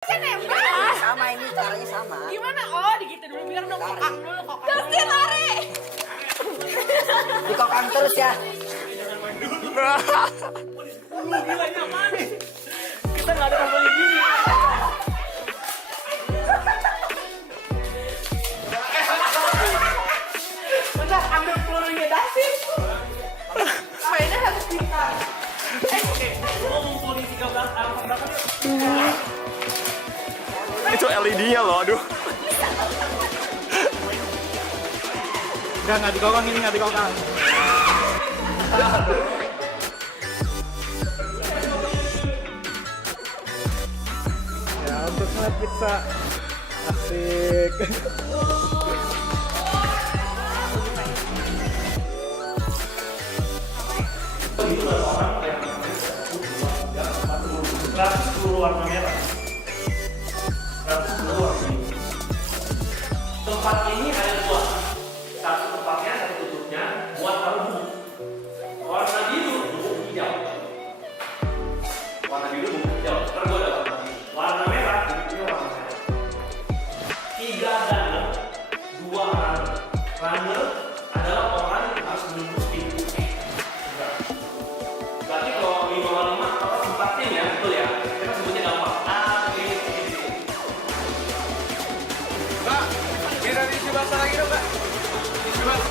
Sama ini caranya sama. Gimana? Oh, digitu dulu biar dong kokang dulu, kokang. Terus dia lari. Dikokang terus ya. Gila ini apaan nih? Kita nggak ada hal gini. Bentar, ambil pelurunya Dasim. Mainnya harus pintar. Oke, mau ngumpul di 13 angka berapa nih? Itu LED-nya loh, aduh. Nggak dikokang ini, nggak dikokang. Ya, untuk ngeliat pizza. Asik. Warna merah. Tempat ini ada dua. Satu tempatnya, satu tutupnya buat taruh bubuk. Warna biru bubuk hijau. Warna biru bubuk hijau. Ntar gua ada warna merah bubuknya warna merah. 3 runner, 2 runner. Runner adalah orang yang harus menembus pintu. Berarti kalau 5 atau 4 tim ya, betul ya? Kita sebutnya gampang. Mbak, minta tisu basah lagi dong, Mbak. Tisu basah.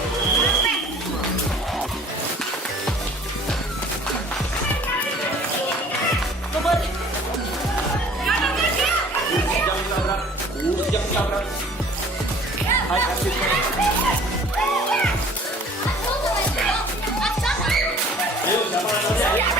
Jangan tabrak. Hai, kasih. Ayo, siapa namanya?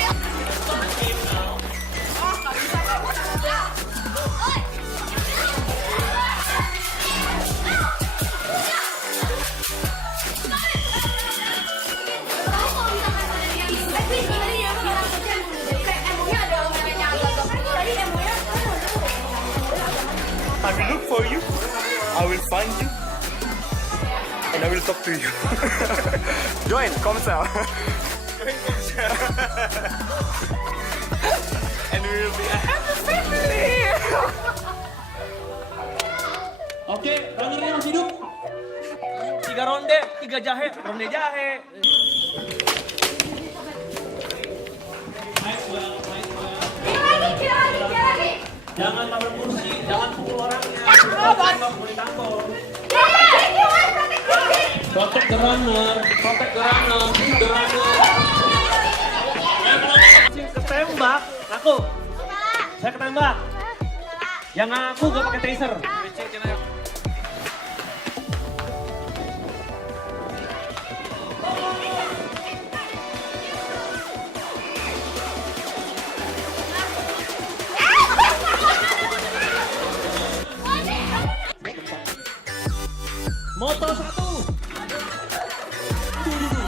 I will look for you, I will find you, and I will talk to you. Join, Komsel. Join Komsel. And we will be a happy family. Oke, runnernya masih hidup. 3 ronde, 3 jahe, ronde jahe. Jangan tampil kursi, jangan pukul orangnya. Tembak boleh tangkol. Protect the runner, protect the runner, the runner. Ketembak, aku. Saya ketembak. Yang aku gak pakai taser. Moto 1.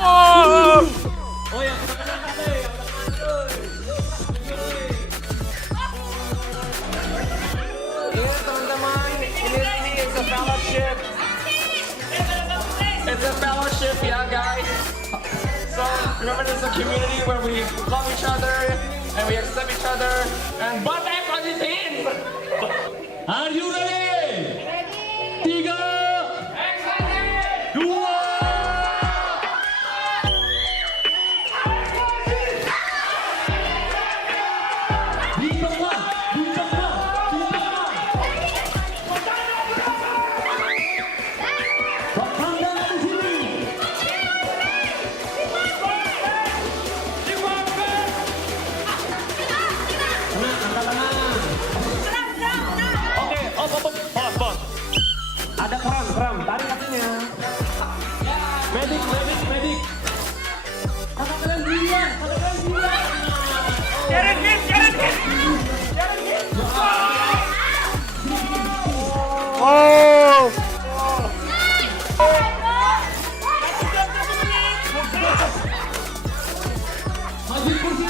Oh, Oh yang udah kena hati, yang udah kena Ingat teman-teman, ini is a fellowship. It's a fellowship, yeah guys. So remember, this is a community where we love each other and we accept each other. And but everything. Are you ready? 3. Ada keram, tarik kakinya. Medik. Kakak kalian duluan. Jalan hit. Oh. Maju kursi.